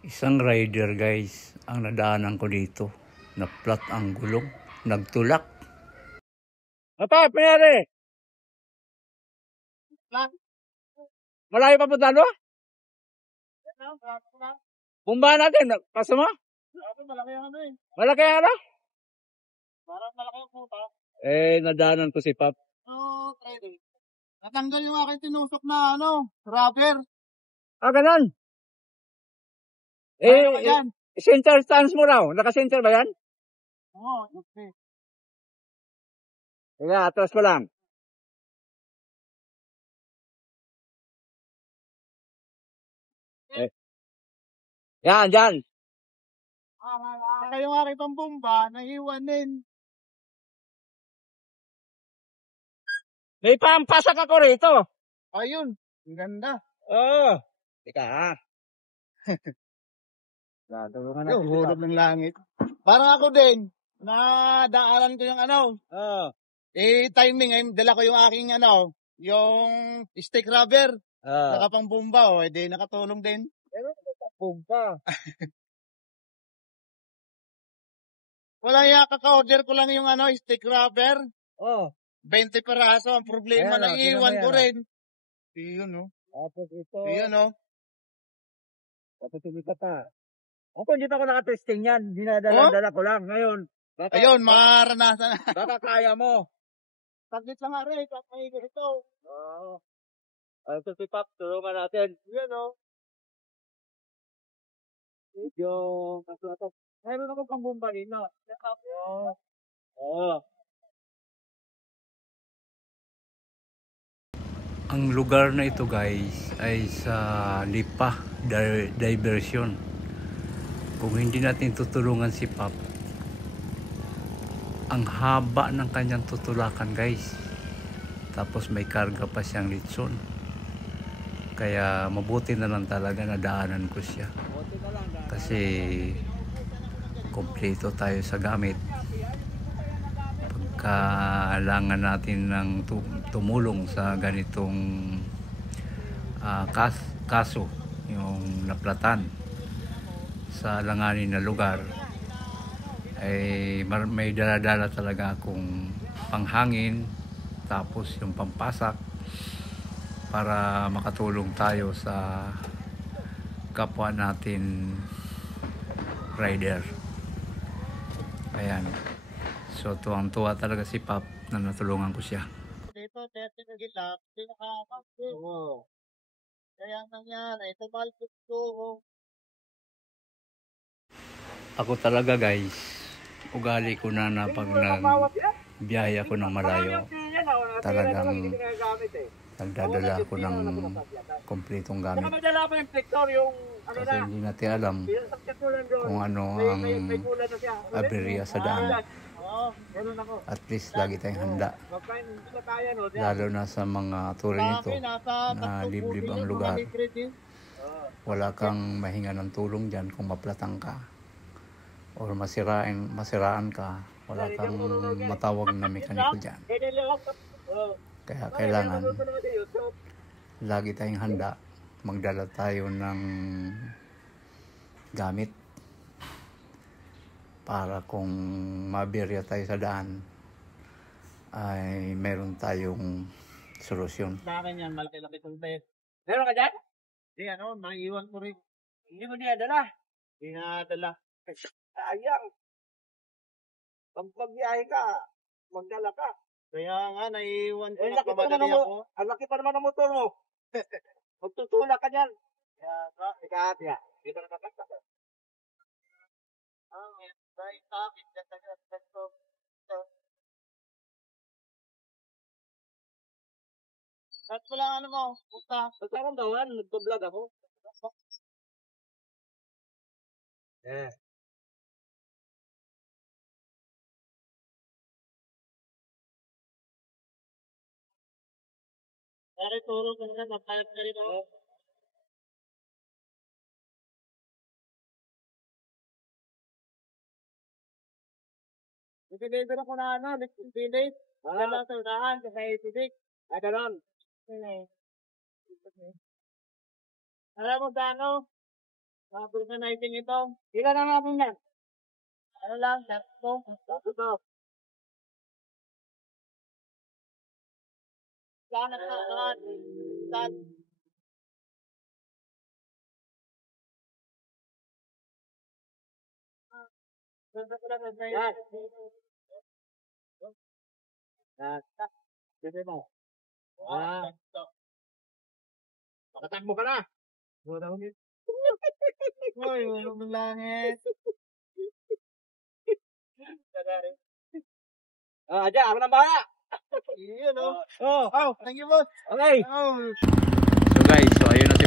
Isang rider guys, ang nadaanan ko dito. Na-flat ang gulong. Nagtulak. Apa, panyari? Malayo pa punta mo? Bumba natin. Paso mo? Malaki ang ano eh. Malaki ang ano? Parang malaki ang puta. Nadaanan ko si Pap. No, trading. Natanggal yung aking tinusok na ano, rubber. Ganun. Ano ba yan? Center stance mo raw. Naka-center ba yan? Oo, okay. Kaya, atras pa lang. Yan, dyan. Yung aking pambumba, naiwan din. May pampasak ako rito. Ayun, ang ganda. Oo. Teka ha. Yung hulog ng langit. Parang ako din, nadaanan ko yung ano. Timing, dala ko yung aking ano, yung stick rubber. Nakapambumba, di nakatulong din. Pumpa. Wala kaka-order ko lang yung ano, stick rubber. 20 peraso, ang problema na iwan ko rin. Yun, no? Tapos ito. Yun, no? Tapos ito pa. Ako hindi pa ako nakatesting yan. Dinadala-dala ko lang. Ngayon. Ayun, maranasan na. Baka kaya mo. Taglit lang nga rin, at may ito. Oo. Ito si Pap, tulungan natin. Yun, no? Yung kaso. Meron ako pang bumba rin, no? Oo. Ang lugar na ito guys ay sa Lipa Diversion. Kung hindi natin tutulungan si Pap, ang haba ng kanyang tutulakan guys. Tapos may karga pa siyang litson. Kaya mabuti na lang talaga na daanan ko siya. Kasi kompleto tayo sa gamit. Kailangan natin ng tumulong sa ganitong kaso, yung naplatan sa langanin na lugar, ay may dala-dala talaga akong panghangin, tapos yung pampasak para makatulong tayo sa kapwa natin rider. Ayan. So, tuwang-tuwa talaga si Pap na natulungan ko siya. Dito, 30 na gilak, hindi nakakapag. Oo. Kaya nangyari, tumalpot ko. Ako talaga guys, ugali ko na pag nagbiyahe ako ng malayo, talagang nagdadala ako ng kompletong gamit. Kasi hindi natin alam kung ano ang aberya sa daan. At least lagi tayong handa. Lalo na sa mga tulad nito na liblib ang lugar. Wala kang mahinga ng tulong dyan kung maplatang ka or masiraan ka. Wala kang matawag na mekaniko dyan. Kaya kailangan lagi tayong handa. Magdala tayo ng gamit para kung maberya tayo sa daan ay meron tayong solusyon. Sa akin yan, malaki-laki itong bed. Meron ka dyan? Hindi, ano, naiiwan ko rin. Hindi mo dinadala? Dinadala. Sayang. Pag pagbiyahe ka, magdala ka. Kaya nga, naiiwan ko. Ang laki pa naman ng motor mo. Magtutulak ka dyan. Kaya, ikat ya. Hindi ka nakakasta. Right, tapit, at wala ano mo, punta. Nagkaramdaman, nagpa-vlog ako. Eh. Pare, tulog ka na, napayat ka rin ako. Ipinibir ako na ano, nagpinibir. Wala lang sa unahan, kasi ipibig. Ganon. Alam mo, Dano, Tapos na natin ito. Ilan na natin yan? Ano lang, tatlo. Tatlo. Sana na, saan? Yan. Yan. Dito mo. Ah. Makatakbo ka na. Buta ulit. Uy, ulog ng langit. Aja, ako na bahala. Iyon, oh. Oh, thank you, boss. Okay. So guys, so ayun na